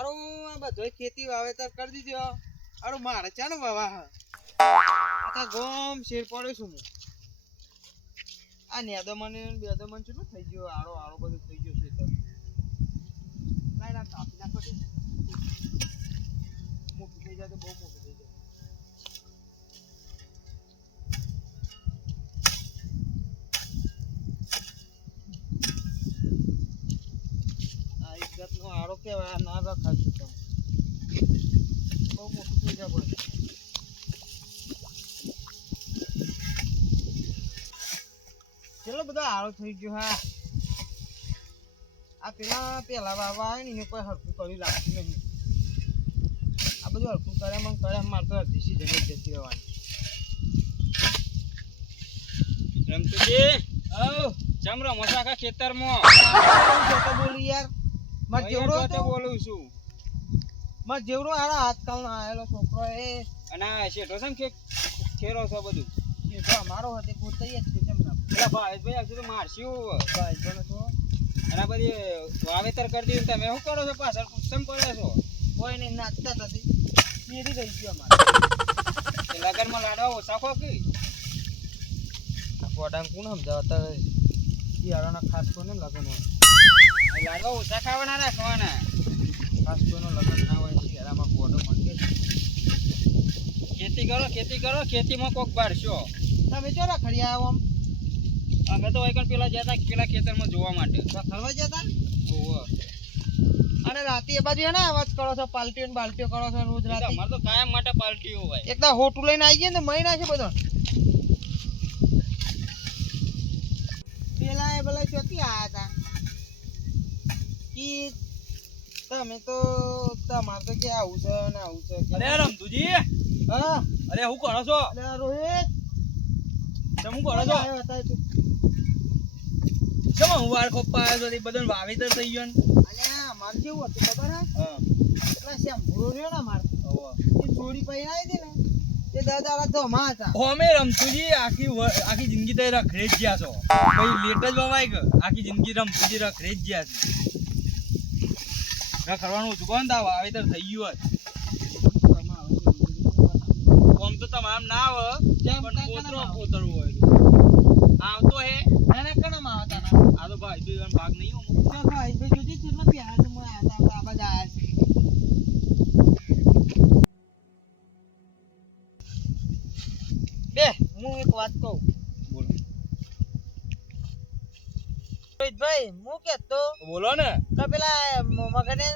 આરો આ બધો ખેતી વાવેતર કરી દીધો. આરો મારે ચાનો વાવા આ ગોમ શેર પડ્યો છું હું. આ નેદો મને બેદો મને શું થઈ ગયો? આરો આરો બધું થઈ ગયો છે તો લાઈ ના કાપી નાખો દે. મોટું થઈ જાય તો બહુ મોટું થઈ જાય. આ ઇજ્જતનો આરો કેવાય ના રખાય છે તો બહુ મોટું થઈ જાય બધું. ચલો બધો આરો થઈ ગયો. હા આ પેલા વાવા આવે ને એને કોઈ હરખું કર્યું લાગતું નહીં. આ બધું હરખું કરે મને કરે મારે તો અડધી સીઝન જતી રહેવાની. રમતુજી ચમ રમો છો આખા ખેતરમાં? બોલું યાર માર જેવડો તો બોલું છું. માર જેવડો આરા આજકાલનો આયેલો છોકરો એ અને શેઠો છે ને ખેરો છો બધું એ તો અમારો હતો પોતાઈ જ છે. કેમ ના પેલા ભાઈ આવશે તો મારશું. ભાઈ બનો છો અને બધી વાવેતર કરી દીધું. તમે શું કરો છો પાછળ કેમ કરો છો? કોઈ નહીં નાચતા નથી ફેરી રહી ગયો અમારે. લગનમાં લાડવા ઓછા ખો કે પોડાને કોણ સમજાવતા શિયાળાના ખાસ કોઈને લગ્ન હોય. લાડવા ઓછા ખાવાના રાખવાના. ખાસ કોઈનો લગ્ન ના હોય શિયાળામાં પોડો મળે. ખેતી કરો ખેતીમાં કોક બારશો. તમે ચો રખડી આવો આમ? અમે તો વૈકણ પેલા જતા પેલા ખેતરમાં જોવા માટે. રખડવા જતા? ઓહો. અને રાતે એ બાજુ એને અવાજ કરો છો પાલટીઓ ને બાલટીઓ કરો છો રોજ રાતે? અમારે તો કાયમ માટે પાર્ટી હોય. એકદા હોટું લઈને આવી ગયા ને મહિના છે બધો. પેલા એ પેલા ચોથી આયા હતા કી તમે તો તમારે તો કે આવું છે ને આવું છે. અરે રમતુજી હા અરે શું કરો છો? અરે રોહિત તમે શું કરો છો? આવ્યો હતા તું? શેમાં હું વાર ખોપ્પા આવ્યો છો? બધું વાવેતર થઈ ગયું ને? અલ્યા મારે કેવું હતું ખબર હે? હા પેલા શેમ્પૂ રહ્યો ને મારે ઓહો. એ છોડી પૈ આવી હતી ને તે દાદા ધોમા હતા. અમે રમતુજી આખી જિંદગી તો રખડે જ ગયા છો. કઈ લેટ જ વવાય કે આખી જિંદગી રમતુજી રખડે જ ગયા છે. રખડવાનું ઓછું કોણ તા વાવેતર થઈ ગયું હોત. આમ તો તમામ ના આવે પણ કોતરવું હોય તો આવતો હે. એને કણમાં આવતા ના આ તો ભાઈ તો ભાગ નહીં હો. ચાલ ભાઈ ભાઈ જોજી કેટલા પ્યાર તો મને આતા આ બધા આયા છે. બે હું એક વાત કહું. બોલો ભાઈ હું કેતો બોલો ને. કે પેલા મગને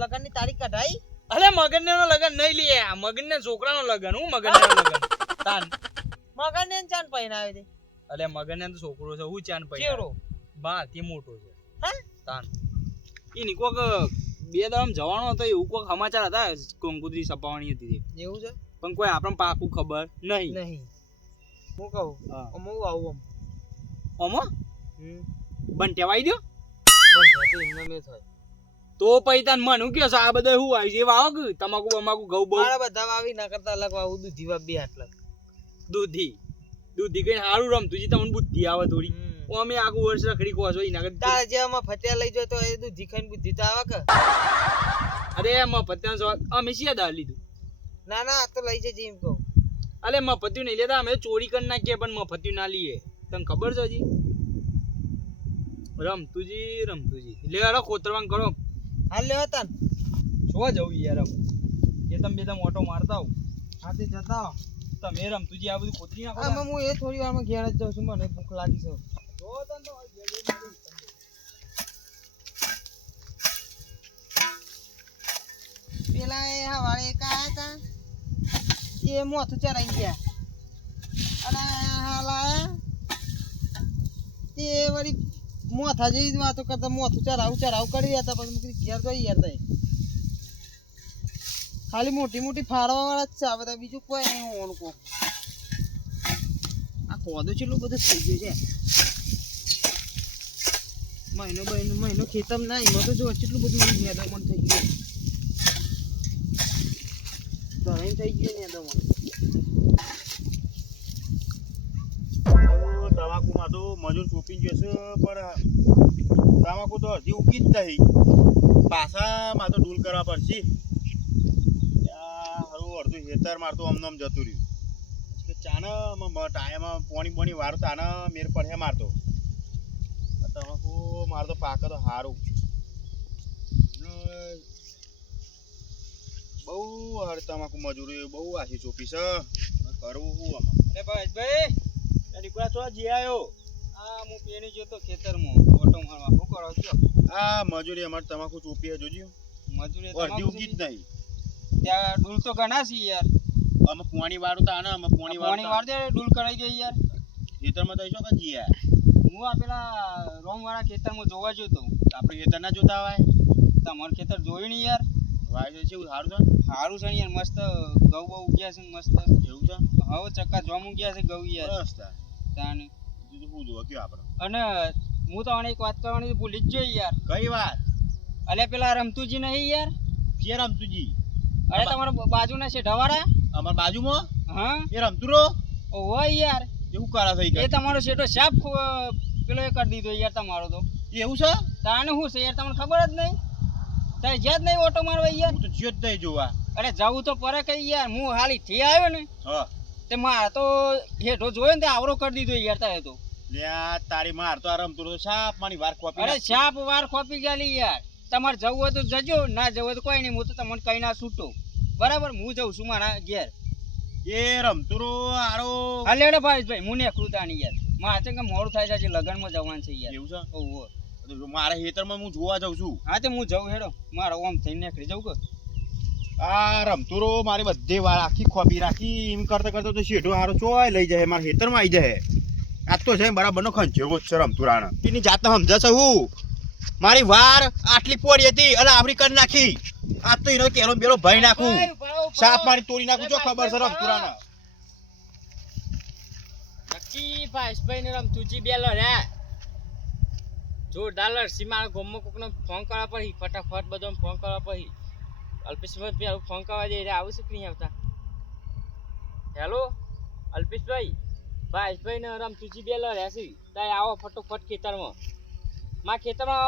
લગનની તારીખ કઢાઈ? અરે મગનને નો લગન નહીં લે. મગનને છોકરાનો લગન. હું મગનને નો લગન તાન મગને ચાંદ પૈન આવી દે. અલે મગનને તો છોકરો છે. હું ચાન પૈ કેવડો? બા તે મોટો છે. હા તાન ઈ કોક બે દામ જવાનો હતો એવું કોક સમાચાર હતા. કંકુતરી સપાવવાની હતી એવું છે પણ કોઈ આપણને પાકું ખબર નહીં. નહીં હું કહું હા. હું આવું ઓમો આમ બંટેવાઈ દો બંધ એમને મેં થાય તો પૈતાન મન હું કયો છો? આ બધા શું આવ્યું છે? વાવો કે તમાકુ બમાકુ ઘઉં બહુ મારા બધા વાવી ના કરતા અલગ વાવું દૂધી વા બે આટલા દૂધી કઈ સારું રમતું છે. તમને બુદ્ધિ આવે થોડી. અમે આખું વર્ષ રખડી કહો છો એના કરતા. તાર જેમાં ફત્યા લઈ જાય તો એ દૂધી ખાઈને બુદ્ધિ તો આવે કે? અરે મફત્યાનો સવાલ અમે શિયા દા લીધું. ના ના આ તો લઈ જજે એમ કહું. અલે મફત્યું નહીં લેતા. અમે ચોરી કરી નાખીએ પણ મફત્યું ના લઈએ. તને ખબર છે હજી? રમતુજી લે હેડો કોતરવાન કરો. હાલ લેવા તાન શું જવું યાર? એ તમે બે ઓટો મારતા હો. હાથે જતા તમે રમતુજી આ બધું કોતરી નાખો. આમાં હું એ થોડી વારમાં ઘેર જ જાઉં છું. મને ભૂખ લાગી છે. જો તને તો પેલા એ હવારે એક આયા હતા એ મોથું ચરાઈ ગયા અને હાલ આયા તે વળી મોથા જેવી વાતો કરતા મોથું ચરાવું કરી હતા. પછી ઘેર જઈ યાર તઈ ખાલી મોટી ફાડવા વાળા જ છે આ બધા. બીજું કોઈ નહીં હોવાનું કોક. આ કોદો કેટલું બધું થઈ ગયું છે. મહિનો ખેતર ના એમાં તો જો કેટલું બધું મેદાન થઈ ગયું. ધરાઈ થઈ ગયું મેદાન. તમાકુમાં તો મજૂર ચોપી જશે પણ તમાકુ તો હજી ઉગી જ નહીં. પાછામાં તો ડૂલ કરવા પડશે હારું અડધું હેતર મારતો આમ નામ જતું રહ્યું કે ચાના ટાઈમ પોણી બોણી વારું તાના મેર પર હે મારતો તમાકુ મારતો પાકે તો સારું બહુ હર તમાકુ મજૂરી બહુ આછી ચોપી છે કરવું શું આમાં અરે ભાઈ દીકરા તો જી આવ્યો આ હું પેણી ગયો તો ખેતરમાં ઓટો મારવા શું કરો છો આ મજૂરી અમારે તમાકુ ચોપી જોજો મજૂરી અડધી ઉગી જ નહીં ત્યાં ડૂલ તો ઘણા છે યાર અમે પોણી વાળું તા ને અમે પોણી પાણી વાર દે ડૂલ કરાઈ ગઈ યાર ખેતરમાં તો શું કે જીયા હું આ પેલા રોમ વાળા ખેતરમાં જોવા ગયો તો આપણે ખેતર ના જોતા હોય તમારું ખેતર જોયું નહીં યાર વાય છે સારું છે સારું છે ને યાર મસ્ત ઘઉં બહુ ઉગ્યા છે ને મસ્ત એવું છે હવે ચક્કા જોમ ઉગ્યા છે ઘઉં યાર બસ તા તાને બીજું શું જોવા કયો આપણે અને હું તો આને એક વાત કરવાની ભૂલી જ જોઈ યાર કઈ વાત અલે પેલા રમતુજી નહીં યાર કે રમતુજી અરે તમારા બાજુના છે ઢવાડા અમાર બાજુમાં હા એ રમતું રો ઓહો યાર એવું કરા થઈ એ તમારો શેઠો શાપ પેલો એ કરી દીધો યાર તમારો તો એવું છે તાને શું છે યાર તમને ખબર જ નહીં તારે જ્યાં જ નહીં ઓટો મારવા યાર હું તો જ્યો જ નહીં જોવા અરે જવું તો પડે કઈ યાર હું હાલી થી આવ્યો ને હા તે મારે તો હેઠો જોયો ને તે આવરો કરી દીધો યાર તારે તો લ્યા તારી માર તો આ રમતું તો સાપ મારી વાર કોપી અરે શાપ વાર ખોપી ગયેલી યાર તમારે જવું હોય તો જજો ના જવું હોય તો કોઈ નહીં હું તો તમને કઈ ના છૂટો બરાબર હું જઉં છું મારા ઘેર એ રમતું રો આરો હાલે ભાઈ હું ને એકલું યાર મારે છે કે મોડું થાય છે લગનમાં જવાનું છે યાર એવું છે ઓહો તો મારા ખેતરમાં હું જોવા જાઉં છું હા તે હું જઉં હેડો મારો ઓમ થઈને નીકળી જવું કે આ રમતું રો મારી બધે વાર આખી ખોપી રાખી એમ કરતા કરતા તો શેઠો હારો ચોય લઈ જાય મારા ખેતરમાં આવી જાય આજ તો છે બરાબર નો ખંચેવો જ છે રમતું રાણ એની જાતને સમજાશે હું મારી વાર આટલી પોડી હતી અને આપડી કરી નાખી આજ તો એનો કેરો બેરો ભાઈ નાખું સાપ મારી તોડી નાખું જો ખબર છે રમતું રાણ નક્કી ભાઈ ને રમતુજી બે લડ્યા જોરદાર લડસી મારા ગોમમાં કોકને ફોન કરવા પડી ફટાફટ બધો ફોન કરવા પડી અલ્પેશભાઈ પેલું ફોન કરવા દે આવું છે કે નહીં આવતા હેલો અલ્પેશભાઈ ભાઈ ને રમતુજી બે લડ્યા છે તાય આવો ફટોફટ ખેતરમાં મારા ખેતરમાં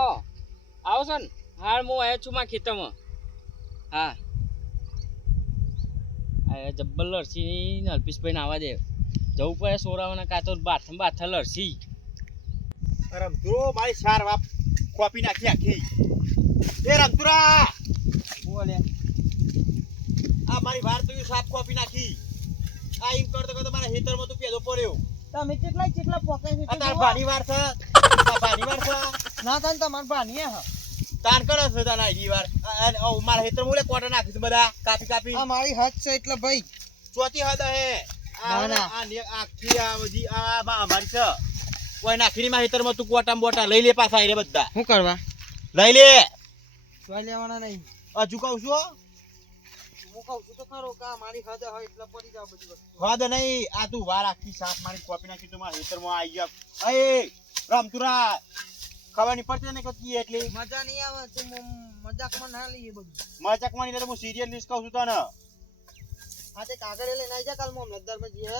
આવો છો ને હાલ હું આવ્યો છું મારા ખેતરમાં હા જબ્બર લડસી ને અલ્પેશભાઈને આવવા દે જવું પડે સોરાવાના કાં તો બાથા લડસી રમતુરો મારી સાર વાપ કોપી નાખી આખી એ રમતુરા બોલે આ મારી વાર તો સાપ કોપી નાખી આ એમ કરતો કરતો મારા હેતરમાં તો પેલો પડ્યો તમે કેટલા પોકાય છે આ તાર ભાની વાર છે આ ભાની વાર છે ના તાન તમાર ભાની હ તાન કરે છે તાન આઈ વાર મારા હેતર મુલે કોટા નાખી છે બધા કાપી કાપી આ મારી હદ છે એટલે ભાઈ ચોથી હદ હે ના, ના. આ આખી આ બધી આ અમારી છે કોઈ નાખીની માં હેતરમાં તું કોટા બોટા લઈ લે પાછા આઈ રે બધા શું કરવા લઈ લે જોઈ લેવાના નહીં હજુ કહું છું હું કહું છું તો ખરો કે આ મારી હદ હોય એટલે પડી જાવ બધી વસ્તુ હદ નહીં આ તું વાર આખી સાપ મારી કોપી નાખી તું મારા હેતરમાં આવી ગયા એ રમતુરા ખબર નહીં પડતી ને કઈ એટલી મજા નહીં આવે તું મજાકમાં ના લઈએ બધું મજાકમાં નહીં હું સિરિયસ કહું છું તને આ તે કાગળ લઈને આવી જા કાલ મામલતદારમાં જઈએ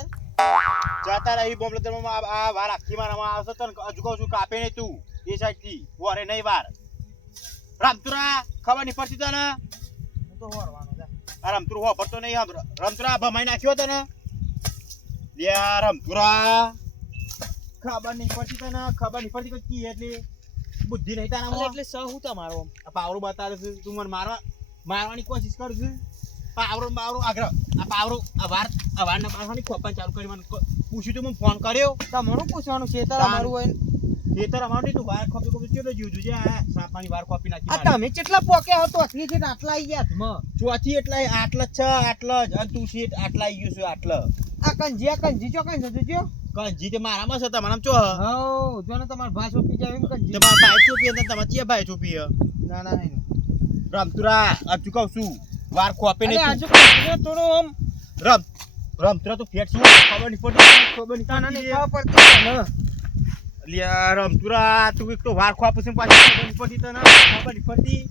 જાતા રહી બોમ્બલદરમાં આ વાર આખી મારામાં આવશે તને હજુ કહું છું કાપે નહીં તું એ સાઈડ થી વરે નહીં વાર રમતુરા ખબર નહીં પડતી તને હું તો હોરવાનો જા આ રમતુર હો પડતો નહીં રમતુરા ભમાઈ નાખ્યો તને લ્યા રમતુરા ખબર નહીં પડતી તને ખબર નહીં પડતી કે કી એટલી બુદ્ધિ નહીં તારા એટલે સહુ તમારો આ પાવરો બતાવે છે તું મને મારવાની કોશિશ કર છે પાવરો આગ્રહ આ પાવરો આ વારના પાછળની ખોપા ચાલુ કરી મને પૂછ્યું તું મને ફોન કર્યો તમારું પૂછવાનું છે તાર અમારું હોય ખેતર અમારું નહીં તું વાર ખોપી કેતો જીવ જોજે આ સાપાની વાર ખોપી નાખી આ તમે કેટલા પોક્યા હતો આટલી છે આટલા આવી ગયા હાથમાં ચોથી એટલે આટલા જ છે આટલા જ અને તું સીટ આટલા આવી ગયું છે આટલા આ કંજી ચો કઈ જતો જો કંજી તે મારામાં છે તમારામાં ચો હો જો ને તમાર ભાષો પી જાય એમ કંજી તમારા ભાઈ ચોપી અને તમારા ચિયા ભાઈ ચોપી ના ના નહીં રમતુરા આ ચુકાવ છું વાર ખોપે અરે નહીં આજુ થોડો આમ રમતુરા તું ફેટ શું ખબર નહીં પડતી ખબર તાના નહીં નહીં ખબર પડતી ને લ્યા રમતુરા તું એક તો વાર ખોપે છે પાછી ખબર નહીં પડતી તને ખબર નહીં પડતી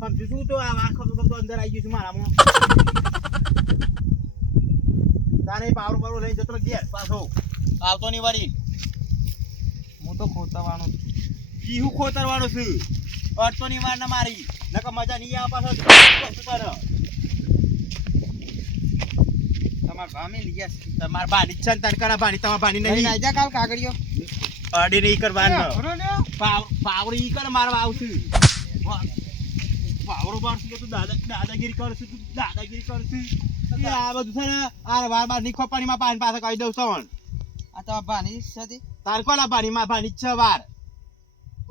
સમજુ શું તો આ વાર ખોપે તો અંદર આવી ગયું છે મારામાં તારે પાવરો લઈ જતો ઘેર પાછો આવતો નહીં વારી હું તો ખોતાવાનો જીહુ ખોતરવાનો છું અડતોની વાર ના મારી નકર મજા નહીં આવે પાછો તમાર ભામે લઈ ગયા છે. તમાર ભાની છે ને તડકાના ભાની તમાર ભાની લઈને નહીં આઈ જા કાલ કાગળિયો. અડી નહીં કરવાનો ખરો ને? પાવડી ઈ કર મારવા આવશું પાવડો મારશું તો તું દાદાગીરી કરશું તું દાદાગીરી કરશું એ આ બધું છે ને આ વાર બાર ની ખોપાની માં પાણી પાસે કહી દઉં છું આ તમાર ભાની છે તાર કોલા પાણી માં પાણી છ વાર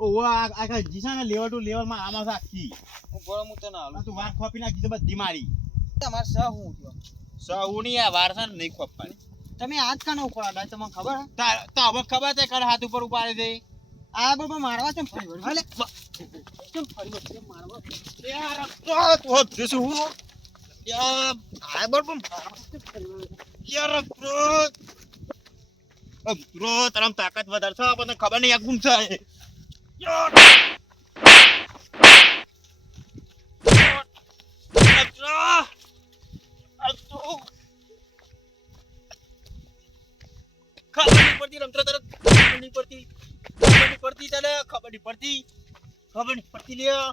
ઓવો આ કંજી છે ને લેવલ ટુ લેવલ માં આમાં સાખી હું બોલો હું તો ના હાલું. તું વાર ખોપી નાખી તો બધી મારી તમાર સ હું થયો. સહુની આ વાર છે ને નહીં ખોપવાની તમે આજ કાને ઉપાડા તમને ખબર હે? તો હવે ખબર છે કર હાથ ઉપર ઉપાડે છે આ બરોબર મારવા કેમ ફરી વળી? હાલે. કેમ ફરી વળી મારવા? યાર તો શું યાર આ બરોબર કેમ ફરી વળી? યાર રો તરમ તાકાત વધારે છે આપણને ખબર નહીં આ ગુમ છે યાર ખબર નહીં પડતી રમતો તરત ખબર નહીં પડતી તને ખબર નહીં પડતી લ્યો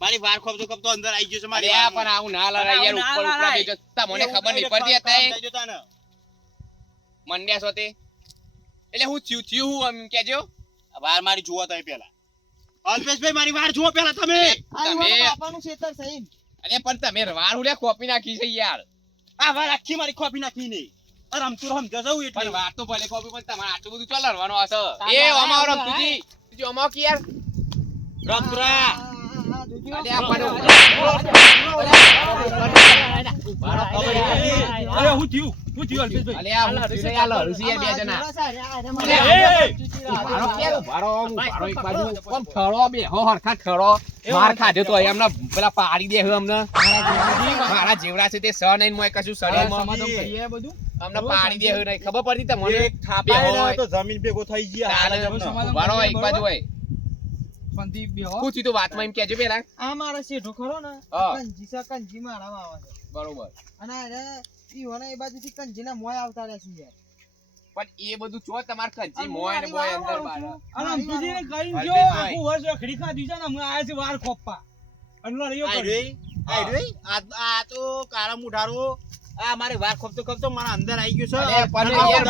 મારી વાર ખોપતો ખોપતો અંદર આવી ગયો છે મારી વાર મારી જુઓ તમે પેલા અલ્પેશભાઈ મારી વાર જુઓ પેલા તમે આ મારા બાપાનું ખેતર છે એમ. કોપી નાખી છે યાર આ વાર આખી મારી ખોપી નાખી નહીં રમતું સમજો જવું એટલે પણ વાત તો ભલે કોપી પણ તમારે આટલું બધું ચાલ લડવાનું હશે એ અમાવ રમતુજી તું અમાવ કે યાર રમતુરા જોજો. અરે હું થયું અલ્પેશભાઈ અલે આ હું છે યાર લડું છે યાર બે જણા માર ખાધો તો એમના પેલા પાડી દે અમને મારા જેવડા છે તે સ નહીં મોય કશું શરીરમાં અમને પાડી દે નહીં ખબર પડતી તમને એક થાપા તો જમીન ભેગો થઈ ગયા ઉભારો એક બાજુ હોય સંદીપ બેહો. હું તું વાતમાં એમ કહેજો પેલા આ મારા શેઠો ખરો ને હા. કંજી મારામાં આવે છે બરોબર અને ઈ હોને એ બાજુથી કંજીના મોય આવતા રહેશે યાર. પણ એ બધું ચો તમાર કચ્ચી મોય ને બોય અંદર બાર અને અંકુજીને કઈ જો અલ્પેશભાઈ. આખું વર્ષ રખડી ખાધી છે ને અમે આયા છે વાર ખોપવા અનલો રહ્યો આ તો કાળા મુઢારો આ મારે વાર ખોપતો ખોપતો મારા અંદર આવી ગયો અરે છે પણ યાર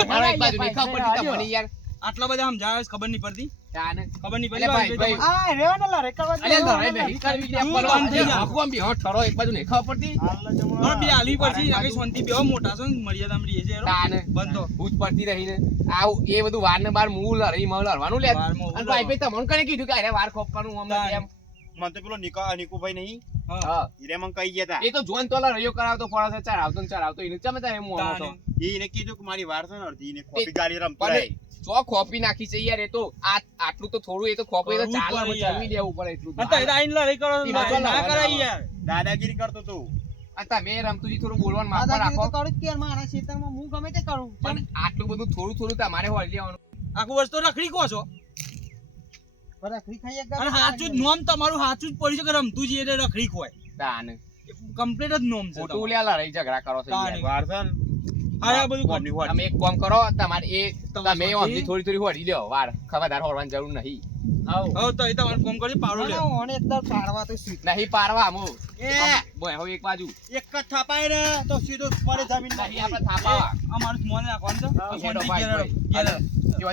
ઉભારો એક બાજુ નહીં ખબર પડતી તમને યાર આટલા બધા સમજાવે છે, ખબર નહીં પડતી તાને ખબર નહીં અલે ભાઈ પડતી ભાઈ આ રેવા ને લરે કરવા અલે લડાઈ નહીં કરવી દે બોલો આમ થઈ જા. આખું આમ બેહો ઠરો એક બાજુ નહીં ખબર પડતી પણ બે હાલી પછી આખી શાંતિ બેહો મોટા છો ને મર્યાદામાં રહીએ છે તાને બંધો ભૂત પડતી રહીને આવ એ બધું વાર ને બાર મું લડી મળ લડવાનું લે વારમાં હું અને ભાઈ ભાઈ તમને કને કીધું કે અરે વાર ખોપવાનું અમને તાને. એમ મને તો પેલો નિકુભાઈ નહીં હા હા હીરે મને કહી ગયા હતા એ તો જોન તોલા રહ્યો કરાવતો પડે છે ચાર આવતો ને ચાર આવતો એને ચમે તારે હું આવતો તાને. એને કીધું કે મારી વાર છે ને અડધી એને ખોપી ગાડી રમતો પણ રહે. ચો ખોપી નાખી છે યાર એ તો આટલું તો થોડું એ તો ખોપી તો કરવું ચાલે પડે યાર. ચલવી દેવું પડે એટલું આ તો એ આઈને લડાઈ કરો ઈ બધો ના લડવાનો. કરાય યાર દાદાગીરી કરતો તો આ તમે રમતુજી થોડું બોલવાનું માફ દાદાગીરી રાખો તો કરું જ કે યાર, મારા ખેતરમાં હું ગમે તે કરું પણ આટલું બધું થોડું થોડું તમારે હોળી લેવાનું આખું વર્ષ તો રખડી કહો છો રખડી ખાઈ એક અને સાચું જ નોમ તમારું સાચું જ પડ્યું છે કે રમતું જ એટલે રખડી ખોય તાને કમ્પ્લીટ જ નોમ છે ખોટું તમારું. લ્યા લડાઈ ઝઘડા કરો છો તાને. યાર. વાર છે ને આ બધું કોમની હોડી. તમે એક કામ કરો તમારે એ તમારે તમે શાંતિ? ઓમથી થોડી થોડી હોળી લ્યો વાર ખબરદાર હોવાની જરૂર નહીં હવે તો એ તમારું કોમ કરી પાડો લે ઓને એકદમ પાડવા તો શું નહીં પારવા અમુ એ બોય હવે એક બાજુ એક જ થાપાય ને તો સીધો પડે જમીન નહીં આપણે થાપાવા અમારું મોને રાખવાનું છે હેડો શાંતિ ભાઈ, ઘેર ભાઈ. ઘેર. જો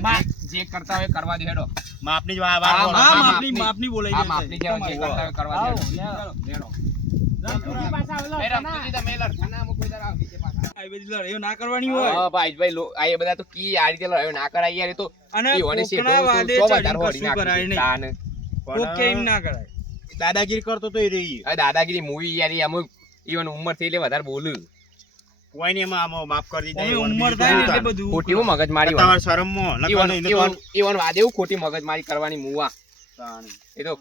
જે કરતા હોય કરવા દે હેડો માપની જ વાર હા, વાર હા હા, માપની માપની. માપની બોલાઈ આ જાય માપની જેવા જે કરતા હોય કરવા દે હેડો એ રમતુજી તમે લડતા ના અમુક કોઈ દાડા આવી છે પાછા આ બધી લડાઈઓ ના કરવાની હોય હા ભાઈ ભાઈ આ એ બધા તો કી આ રીતે લડાયો ના કરાય યાર એ તો અને ઈઓને શેઠો કોકના તો વાદે ચો ચડીને વધારે હોળી કશું કરાય નાખી નહીં. તાને કોક કે એમ ના કરાય દાદાગીરી કરતો તો એ રહી હવે દાદાગીરી મૂવી યાર ઈ અમુક ઈવન ઉંમર થઈ એટલે વધારે બોલું કોઈ ને એમાં આમાં માફ કરી દે અમે ઉંમર થાય ને એટલે બધું ખોટી હું મગજ મારી તમારા શરમમાં નકર નહીં તો ઈવન વાદે એવું ખોટી મગજ મારી કરવાની મુવા એ તો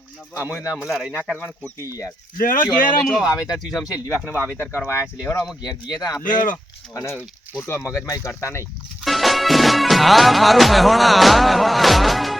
અમુક ના મને રહી ના કરવાની ખોટી યાર લેડો ઘેર અમે અમે. જો વાવેતર થી સમશે લીવાકને વાવેતર કરવા આવ્યા છે લેવડો અમે ઘેર જઈએ તા આપણે લેડો. અને ખોટું મગજ મારી કરતા નહીં આ મારું મહેણા